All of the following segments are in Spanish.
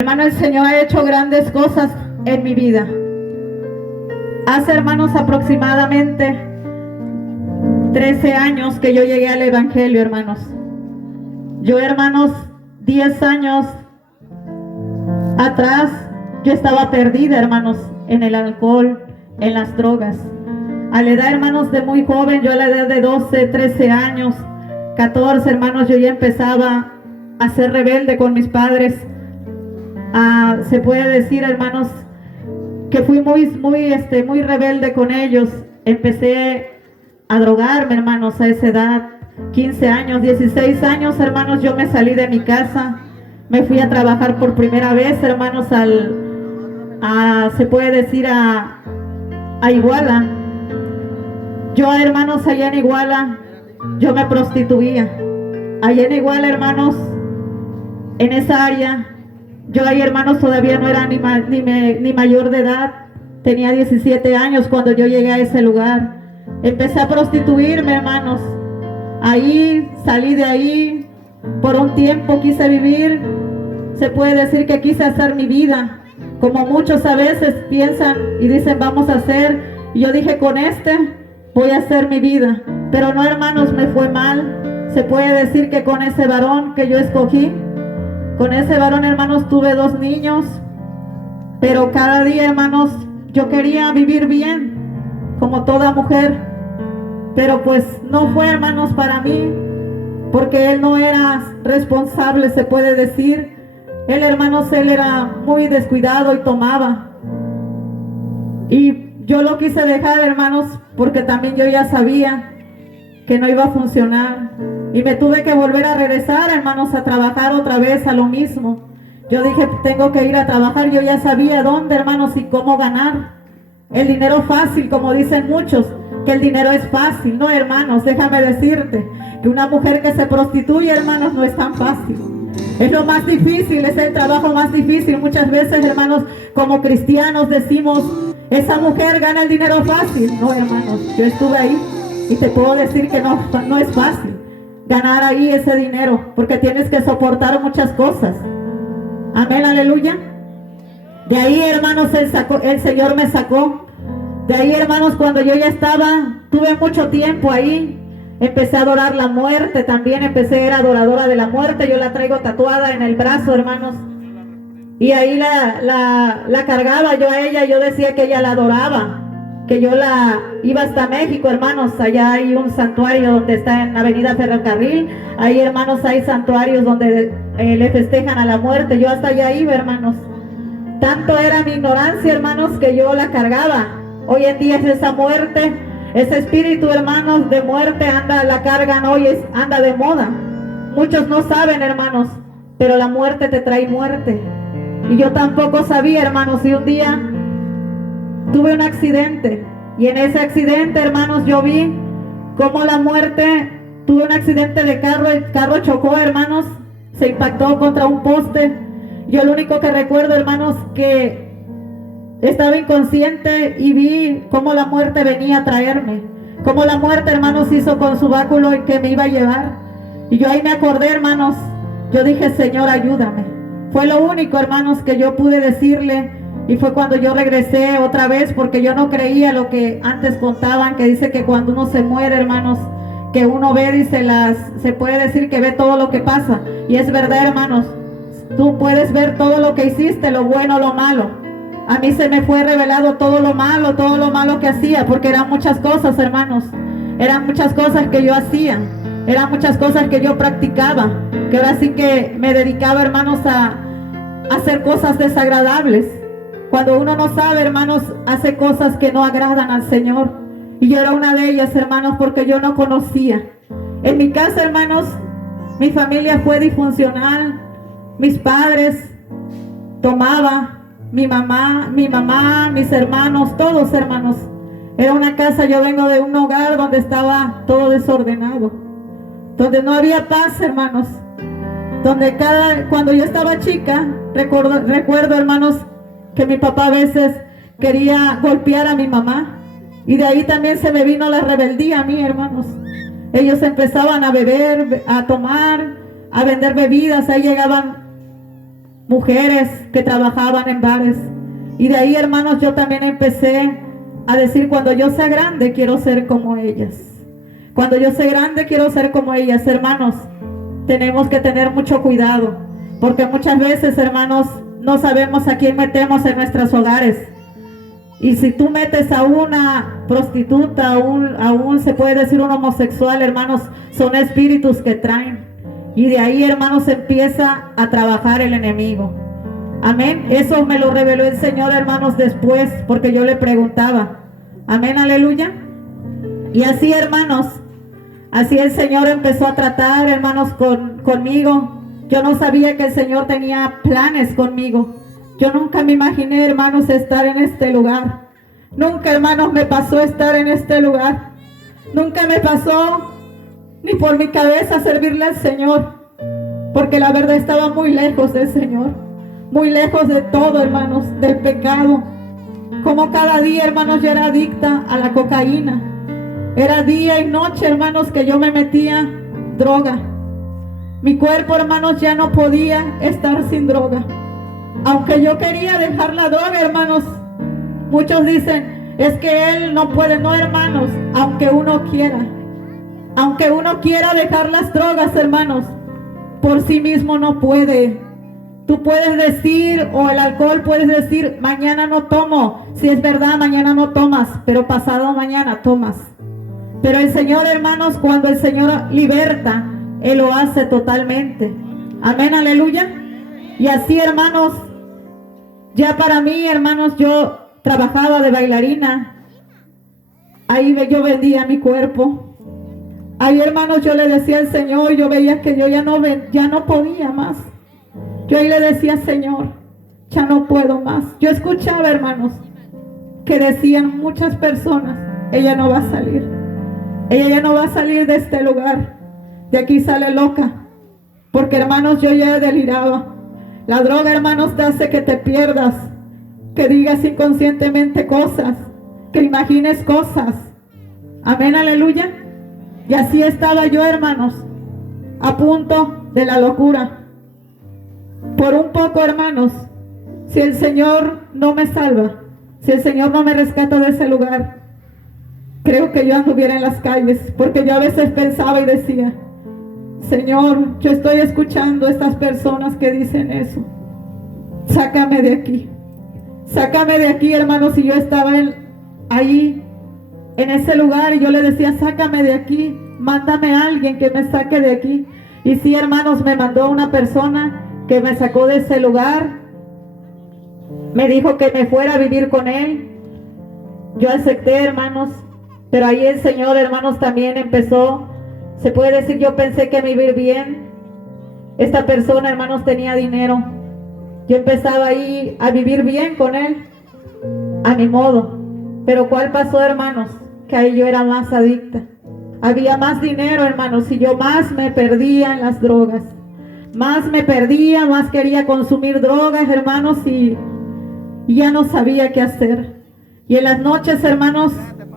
Hermano, el Señor ha hecho grandes cosas en mi vida. Hace, hermanos, aproximadamente 13 años que yo llegué al Evangelio, hermanos. Yo, hermanos, 10 años atrás, yo estaba perdida, hermanos, en el alcohol, en las drogas. A la edad, hermanos, de muy joven, yo a la edad de 12, 13 años, 14, hermanos, yo ya empezaba a ser rebelde con mis padres. Se puede decir, hermanos, que fui muy rebelde con ellos. Empecé a drogarme, hermanos, a esa edad, 15 años, 16 años, hermanos, yo me salí de mi casa, me fui a trabajar por primera vez, hermanos, se puede decir a Iguala. Yo, hermanos, allá en Iguala, yo me prostituía. Allá en Iguala, hermanos, en esa área, yo ahí, hermanos, todavía no era ni mayor de edad. Tenía 17 años cuando yo llegué a ese lugar. Empecé a prostituirme, hermanos. Ahí, salí de ahí. Por un tiempo quise vivir. Se puede decir que quise hacer mi vida. Como muchos a veces piensan y dicen, vamos a hacer. Y yo dije, con voy a hacer mi vida. Pero no, hermanos, me fue mal. Se puede decir que con ese varón que yo escogí, con ese varón, hermanos, tuve 2 niños, pero cada día, hermanos, yo quería vivir bien, como toda mujer, pero pues no fue, hermanos, para mí, porque él no era responsable, se puede decir. Él, hermanos, él era muy descuidado y tomaba. Y yo lo quise dejar, hermanos, porque también yo ya sabía que no iba a funcionar. Y me tuve que volver a regresar, hermanos, a trabajar otra vez a lo mismo. Yo dije, tengo que ir a trabajar. Yo ya sabía dónde, hermanos, y cómo ganar el dinero fácil, como dicen muchos, que el dinero es fácil. No, hermanos, déjame decirte que una mujer que se prostituye, hermanos, no es tan fácil. Es lo más difícil, es el trabajo más difícil. Muchas veces, hermanos, como cristianos decimos, esa mujer gana el dinero fácil. No, hermanos, yo estuve ahí y te puedo decir que no es fácil ganar ahí ese dinero, porque tienes que soportar muchas cosas. Amén, aleluya. De ahí, hermanos, el Señor me sacó. De ahí, hermanos, cuando yo ya tuve mucho tiempo ahí, empecé a adorar la muerte también, era adoradora de la muerte. Yo la traigo tatuada en el brazo, hermanos. Y ahí la cargaba yo a ella, yo decía que ella la adoraba, que yo la iba hasta México, hermanos. Allá hay un santuario donde está en Avenida Ferrocarril. Ahí, hermanos, hay santuarios donde le festejan a la muerte. Yo hasta allá iba, hermanos. Tanto era mi ignorancia, hermanos, que yo la cargaba. Hoy en día es esa muerte, ese espíritu, hermanos, de muerte la cargan hoy, anda de moda. Muchos no saben, hermanos, pero la muerte te trae muerte. Y yo tampoco sabía, hermanos, y un día tuve un accidente, y en ese accidente, hermanos, yo vi cómo la muerte, tuve un accidente de carro, el carro chocó, hermanos, se impactó contra un poste. Yo lo único que recuerdo, hermanos, que estaba inconsciente y vi cómo la muerte venía a traerme, cómo la muerte, hermanos, hizo con su báculo y que me iba a llevar. Y yo ahí me acordé, hermanos, yo dije, Señor, ayúdame. Fue lo único, hermanos, que yo pude decirle. Y fue cuando yo regresé otra vez, porque yo no creía lo que antes contaban, que dice que cuando uno se muere, hermanos, que uno ve, dice, se puede decir que ve todo lo que pasa. Y es verdad, hermanos, tú puedes ver todo lo que hiciste, lo bueno, lo malo. A mí se me fue revelado todo lo malo que hacía, porque eran muchas cosas, hermanos. Eran muchas cosas que yo hacía, eran muchas cosas que yo practicaba, que ahora sí que me dedicaba, hermanos, a hacer cosas desagradables. Cuando uno no sabe, hermanos, hace cosas que no agradan al Señor. Y yo era una de ellas, hermanos, porque yo no conocía. En mi casa, hermanos, mi familia fue disfuncional. Mis padres tomaban, mi mamá, mis hermanos, todos, hermanos. Era una casa, yo vengo de un hogar donde estaba todo desordenado, donde no había paz, hermanos. Cuando yo estaba chica, recuerdo, hermanos, que mi papá a veces quería golpear a mi mamá, y de ahí también se me vino la rebeldía a mí, hermanos. Ellos empezaban a beber, a tomar, a vender bebidas. Ahí llegaban mujeres que trabajaban en bares. Y de ahí, hermanos, yo también empecé a decir, cuando yo sea grande, quiero ser como ellas. Cuando yo sea grande, quiero ser como ellas. Hermanos, tenemos que tener mucho cuidado, porque muchas veces, hermanos, no sabemos a quién metemos en nuestros hogares. Y si tú metes a una prostituta, aún se puede decir un homosexual, hermanos, son espíritus que traen. Y de ahí, hermanos, empieza a trabajar el enemigo. Amén. Eso me lo reveló el Señor, hermanos, después, porque yo le preguntaba. Amén, aleluya. Y así, hermanos, así el Señor empezó a tratar, hermanos, conmigo. Yo no sabía que el Señor tenía planes conmigo. Yo nunca me imaginé, hermanos, estar en este lugar. Nunca, hermanos, me pasó estar en este lugar. Nunca me pasó ni por mi cabeza servirle al Señor, porque la verdad estaba muy lejos del Señor, muy lejos de todo, hermanos, del pecado. Como cada día, hermanos, yo era adicta a la cocaína. Era día y noche, hermanos, que yo me metía droga. Mi cuerpo, hermanos, ya no podía estar sin droga. Aunque yo quería dejar la droga, hermanos, muchos dicen, es que él no puede. No, hermanos, aunque uno quiera dejar las drogas, hermanos, por sí mismo no puede. Tú puedes decir, o el alcohol puedes decir, mañana no tomo. Si es verdad, mañana no tomas, pero pasado mañana tomas. Pero el Señor, hermanos, cuando el Señor liberta, Él lo hace totalmente. Amén, aleluya. Y así, hermanos, ya para mí, hermanos, yo trabajaba de bailarina. Ahí yo vendía mi cuerpo. Ahí, hermanos, yo le decía al Señor, yo veía que yo ya no podía más. Yo ahí le decía, Señor, ya no puedo más. Yo escuchaba, hermanos, que decían muchas personas, ella no va a salir. Ella ya no va a salir de este lugar. De aquí sale loca. Porque, hermanos, yo ya deliraba. La droga, hermanos, te hace que te pierdas, que digas inconscientemente cosas, que imagines cosas. Amén, aleluya. Y así estaba yo, hermanos, a punto de la locura. Por un poco, hermanos, si el Señor no me salva, si el Señor no me rescata de ese lugar, creo que yo anduviera en las calles, porque yo a veces pensaba y decía, Señor, yo estoy escuchando a estas personas que dicen eso. Sácame de aquí, hermanos. Y yo estaba ahí, en ese lugar, y yo le decía, sácame de aquí, mándame a alguien que me saque de aquí. Y sí, hermanos, me mandó una persona que me sacó de ese lugar. Me dijo que me fuera a vivir con él. Yo acepté, hermanos, pero ahí el Señor, hermanos, también empezó. Se puede decir, yo pensé que me iba a ir bien. Esta persona, hermanos, tenía dinero. Yo empezaba ahí a vivir bien con él, a mi modo. Pero ¿cuál pasó, hermanos? Que ahí yo era más adicta. Había más dinero, hermanos, y yo más me perdía en las drogas. Más me perdía, más quería consumir drogas, hermanos, y ya no sabía qué hacer. Y en las noches, hermanos,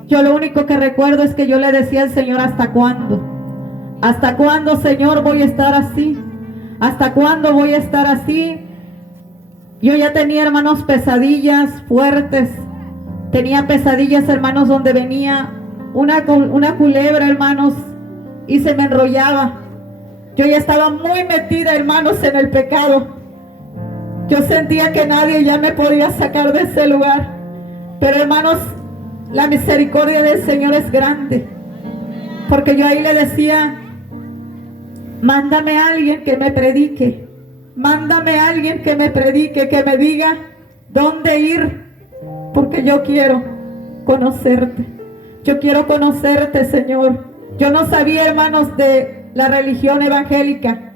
yo lo único que recuerdo es que yo le decía al Señor, ¿hasta cuándo? ¿Hasta cuándo, Señor, voy a estar así? ¿Hasta cuándo voy a estar así? Yo ya tenía, hermanos, pesadillas fuertes. Tenía pesadillas, hermanos, donde venía una culebra, hermanos, y se me enrollaba. Yo ya estaba muy metida, hermanos, en el pecado. Yo sentía que nadie ya me podía sacar de ese lugar. Pero, hermanos, la misericordia del Señor es grande. Porque yo ahí le decía, mándame a alguien que me predique. Mándame a alguien que me predique, que me diga dónde ir. Porque yo quiero conocerte. Yo quiero conocerte, Señor. Yo no sabía, hermanos, de la religión evangélica.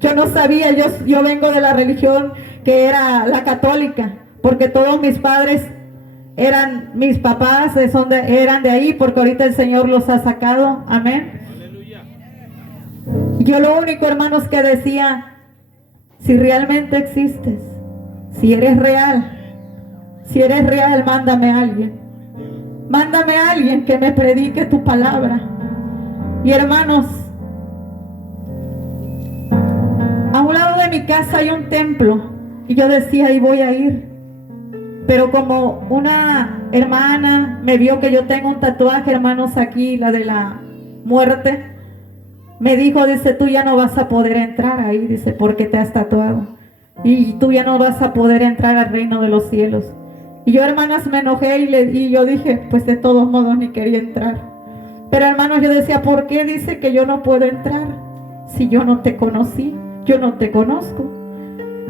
Yo no sabía, yo vengo de la religión que era la católica. Porque todos mis padres mis papás eran de ahí, porque ahorita el Señor los ha sacado. Amén. Aleluya. Yo lo único, hermanos, que decía, si realmente existes, si eres real, mándame a alguien. Mándame a alguien que me predique tu palabra. Y, hermanos, a un lado de mi casa hay un templo. Y yo decía, ahí voy a ir. Pero como una hermana me vio que yo tengo un tatuaje, hermanos, aquí, la de la muerte, me dijo, dice, tú ya no vas a poder entrar ahí, dice, porque te has tatuado. Y tú ya no vas a poder entrar al reino de los cielos. Y yo, hermanas, me enojé y yo dije, pues de todos modos ni quería entrar. Pero hermanos, yo decía, ¿por qué dice que yo no puedo entrar? Si yo no te conocí, yo no te conozco.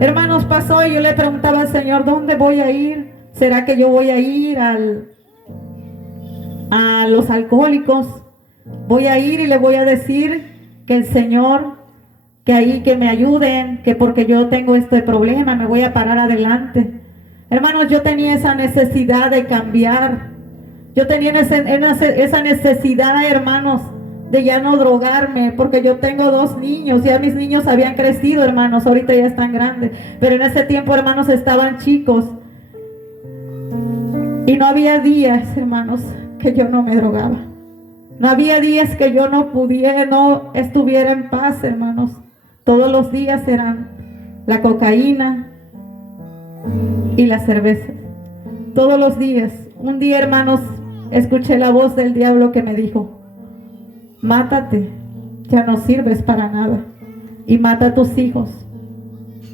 Hermanos, pasó y yo le preguntaba al Señor, ¿dónde voy a ir? ¿Será que yo voy a ir a los alcohólicos? Voy a ir y le voy a decir que el Señor, que ahí que me ayuden, que porque yo tengo este problema, me voy a parar adelante. Hermanos, yo tenía esa necesidad de cambiar. Yo tenía esa necesidad, hermanos, de ya no drogarme, porque yo tengo 2 niños, ya mis niños habían crecido, hermanos, ahorita ya están grandes, pero en ese tiempo, hermanos, estaban chicos. Y no había días, hermanos, que yo no me drogaba. No había días que yo no estuviera en paz, hermanos. Todos los días eran la cocaína y la cerveza. Todos los días. Un día, hermanos, escuché la voz del diablo que me dijo, mátate, ya no sirves para nada. Y mata a tus hijos,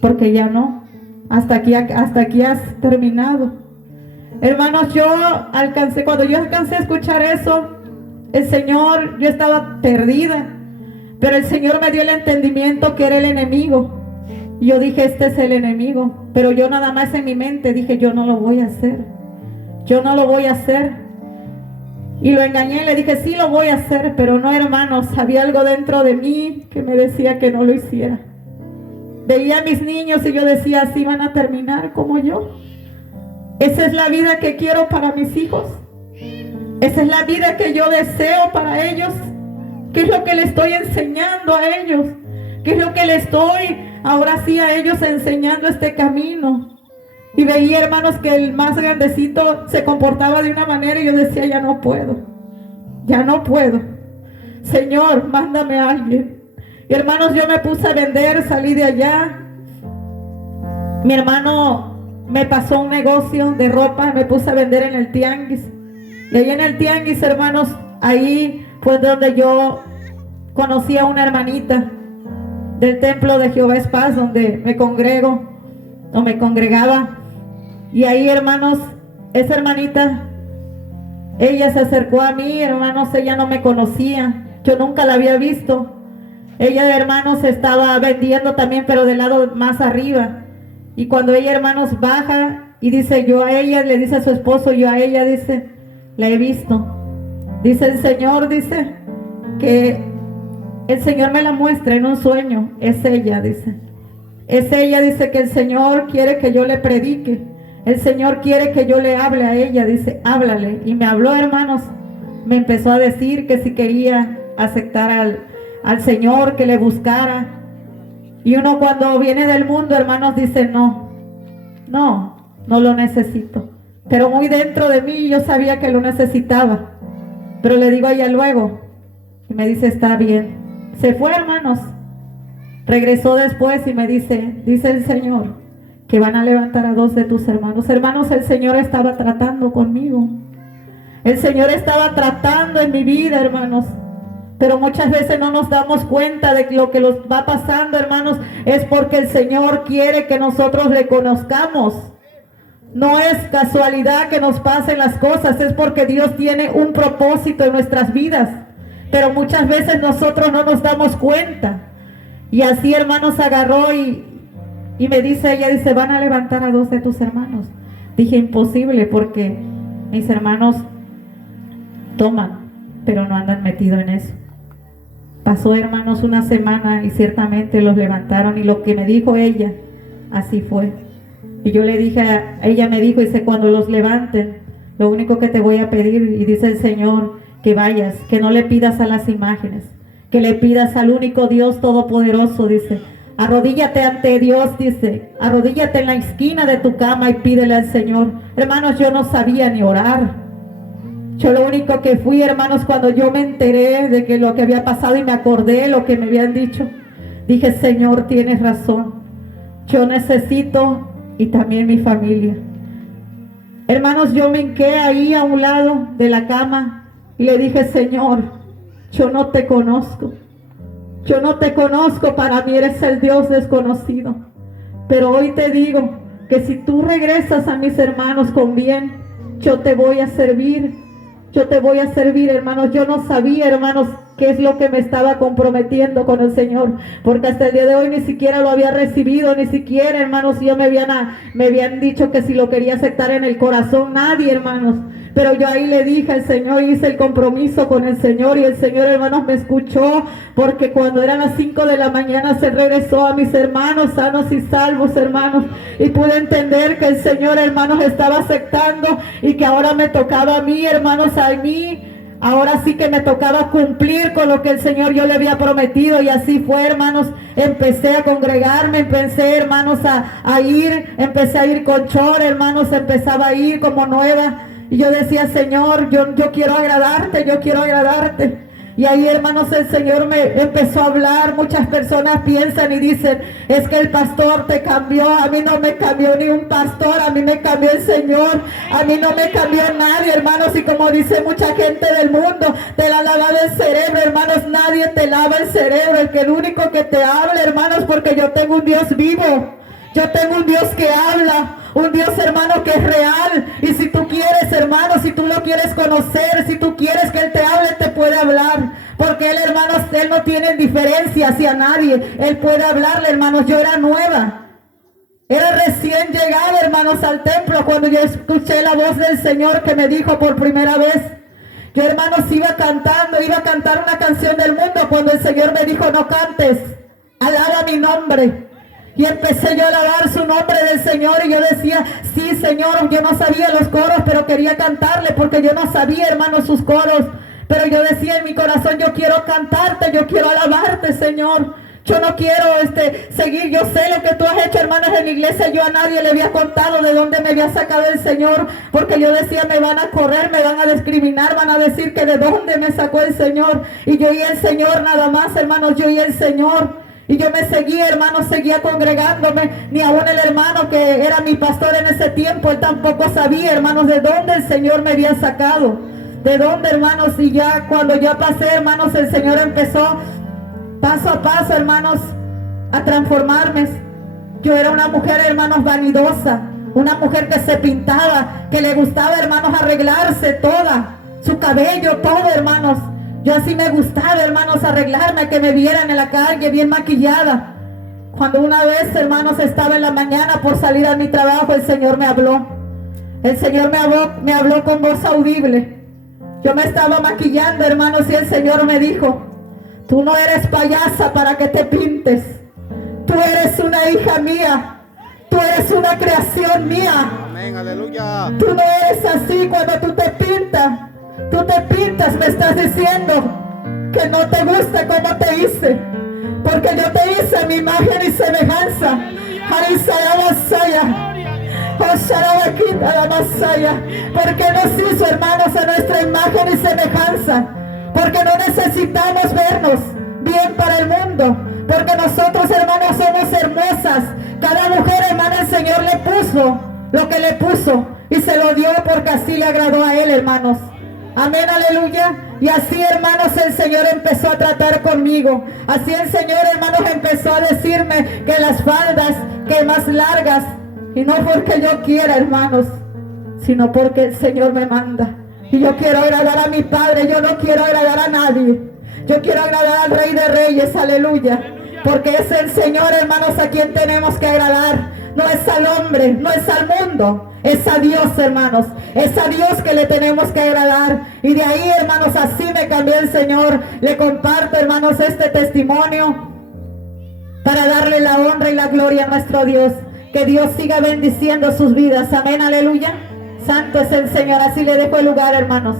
porque ya no. Hasta aquí has terminado. Hermanos, cuando yo alcancé a escuchar eso, el Señor, yo estaba perdida, pero el Señor me dio el entendimiento que era el enemigo. Y yo dije, este es el enemigo, pero yo nada más en mi mente dije, yo no lo voy a hacer, yo no lo voy a hacer. Y lo engañé y le dije, sí lo voy a hacer, pero no, hermanos, había algo dentro de mí que me decía que no lo hiciera. Veía a mis niños y yo decía, así van a terminar como yo. Esa es la vida que quiero para mis hijos. Esa es la vida que yo deseo para ellos. ¿Qué es lo que le estoy enseñando a ellos? ¿Qué es lo que le estoy ahora sí a ellos enseñando este camino? Y veía, hermanos, que el más grandecito se comportaba de una manera y yo decía, ya no puedo. Ya no puedo. Señor, mándame a alguien. Y hermanos, yo me puse a vender, salí de allá. Mi hermano me pasó un negocio de ropa, me puse a vender en el tianguis. Y ahí en el tianguis, hermanos, ahí fue donde yo conocí a una hermanita del templo de Jehová es Paz, donde me congregaba. Y ahí, hermanos, esa hermanita, ella se acercó a mí, hermanos, ella no me conocía, yo nunca la había visto. Ella, hermanos, estaba vendiendo también, pero del lado más arriba. Y cuando ella, hermanos, baja y dice, yo a ella, le dice a su esposo, yo a ella, dice, la he visto. Dice el Señor, dice, que el Señor me la muestra en un sueño. Es ella, dice. Es ella, dice, que el Señor quiere que yo le predique. El Señor quiere que yo le hable a ella, dice, háblale. Y me habló, hermanos, me empezó a decir que si quería aceptar al Señor, que le buscara. Y uno cuando viene del mundo, hermanos, dice, no lo necesito. Pero muy dentro de mí yo sabía que lo necesitaba. Pero le digo a ella luego, y me dice, está bien. Se fue, hermanos. Regresó después y me dice el Señor, que van a levantar a 2 de tus hermanos. Hermanos, el Señor estaba tratando conmigo. El Señor estaba tratando en mi vida, hermanos. Pero muchas veces no nos damos cuenta de que lo que nos va pasando, hermanos, es porque el Señor quiere que nosotros le conozcamos. No es casualidad que nos pasen las cosas, es porque Dios tiene un propósito en nuestras vidas. Pero muchas veces nosotros no nos damos cuenta. Y así, hermanos, agarró y me dice, ella dice, van a levantar a 2 de tus hermanos. Dije, imposible, porque mis hermanos toman, pero no andan metidos en eso. Pasó, hermanos, una semana y ciertamente los levantaron, y lo que me dijo ella, así fue. Y yo le dije, ella me dijo, dice, cuando los levanten, lo único que te voy a pedir, y dice el Señor, que vayas, que no le pidas a las imágenes, que le pidas al único Dios todopoderoso, dice, arrodíllate ante Dios, dice, arrodíllate en la esquina de tu cama y pídele al Señor. Hermanos, yo no sabía ni orar. Yo lo único que fui, hermanos, cuando yo me enteré de que lo que había pasado y me acordé lo que me habían dicho, dije, Señor, tienes razón. Yo necesito y también mi familia. Hermanos, yo me hinqué ahí a un lado de la cama y le dije: Señor, yo no te conozco. Yo no te conozco, para mí eres el Dios desconocido. Pero hoy te digo que si tú regresas a mis hermanos con bien, yo te voy a servir. Yo te voy a servir, hermanos. Yo no sabía, hermanos, qué es lo que me estaba comprometiendo con el Señor, porque hasta el día de hoy ni siquiera lo había recibido, ni siquiera, hermanos, yo me habían dicho que si lo quería aceptar en el corazón, nadie, hermanos. Pero yo ahí le dije al Señor, hice el compromiso con el Señor, y el Señor, hermanos, me escuchó, porque cuando eran las 5 de la mañana se regresó a mis hermanos sanos y salvos, hermanos, y pude entender que el Señor, hermanos, estaba aceptando, y que ahora me tocaba a mí, hermanos, a mí. Ahora sí que me tocaba cumplir con lo que el Señor yo le había prometido, y así fue, hermanos. Empecé a congregarme, empecé, hermanos, a ir, empecé a ir con chor, hermanos, empezaba a ir como nueva. Y yo decía: Señor, yo quiero agradarte, yo quiero agradarte. Y ahí, hermanos, el Señor me empezó a hablar. Muchas personas piensan y dicen: es que el pastor te cambió. A mí no me cambió ni un pastor, a mí me cambió el Señor. A mí no me cambió nadie, hermanos. Y como dice mucha gente del mundo, te la lava el cerebro, hermanos. Nadie te lava el cerebro. El único que te habla, hermanos, porque yo tengo un Dios vivo. Yo tengo un Dios que habla, un Dios, hermano, que es real. Y si tú quieres, hermano, si tú lo quieres conocer, si tú quieres que Él te hable, te puede hablar. Porque Él, hermanos, Él no tiene indiferencia hacia nadie. Él puede hablarle, hermanos. Yo era nueva. Era recién llegada, hermanos, al templo cuando yo escuché la voz del Señor que me dijo por primera vez. Yo, hermanos, iba a cantar una canción del mundo cuando el Señor me dijo: no cantes, alaba mi nombre. Y empecé yo a alabar su nombre del Señor, y yo decía: sí, Señor, yo no sabía los coros, pero quería cantarle, porque yo no sabía, hermanos, sus coros. Pero yo decía en mi corazón: yo quiero cantarte, yo quiero alabarte, Señor. Yo no quiero seguir. Yo sé lo que tú has hecho, hermanos, en la iglesia. Yo a nadie le había contado de dónde me había sacado el Señor, porque yo decía: me van a correr, me van a discriminar, van a decir que de dónde me sacó el Señor. Y yo y el Señor nada más, hermanos, yo y el Señor. Y yo me seguía, hermanos, seguía congregándome. Ni aún el hermano que era mi pastor en ese tiempo, él tampoco sabía, hermanos, de dónde el Señor me había sacado. De dónde, hermanos. Y ya cuando ya pasé, hermanos, el Señor empezó paso a paso, hermanos, a transformarme. Yo era una mujer, hermanos, vanidosa. Una mujer que se pintaba, que le gustaba, hermanos, arreglarse toda. Su cabello, todo, hermanos. Yo así me gustaba, hermanos, arreglarme, que me vieran en la calle bien maquillada. Cuando una vez, hermanos, estaba en la mañana por salir a mi trabajo, el Señor me habló. El Señor me habló con voz audible. Yo me estaba maquillando, hermanos, y el Señor me dijo: tú no eres payasa para que te pintes. Tú eres una hija mía. Tú eres una creación mía. Amén, aleluya. Tú no eres así cuando tú te pintas. Tú te pintas, me estás diciendo que no te gusta como te hice, porque yo te hice a mi imagen y semejanza. Porque nos hizo, hermanos, a nuestra imagen y semejanza, porque no necesitamos vernos bien para el mundo, porque nosotros, hermanos, somos hermosas. Cada mujer, hermano, el Señor le puso lo que le puso y se lo dio porque así le agradó a Él, hermanos. Amén, aleluya. Y así, hermanos, el Señor empezó a tratar conmigo. Así el Señor, hermanos, empezó a decirme que las faldas, que más largas, y no porque yo quiera, hermanos, sino porque el Señor me manda. Y yo quiero agradar a mi Padre, yo no quiero agradar a nadie. Yo quiero agradar al Rey de Reyes, aleluya. Porque es el Señor, hermanos, a quien tenemos que agradar. No es al hombre, no es al mundo. Es a Dios, hermanos. Es a Dios que le tenemos que agradar. Y de ahí, hermanos, así me cambió el Señor. Le comparto, hermanos, este testimonio para darle la honra y la gloria a nuestro Dios. Que Dios siga bendiciendo sus vidas. Amén, aleluya. Santo es el Señor. Así le dejo el lugar, hermanos.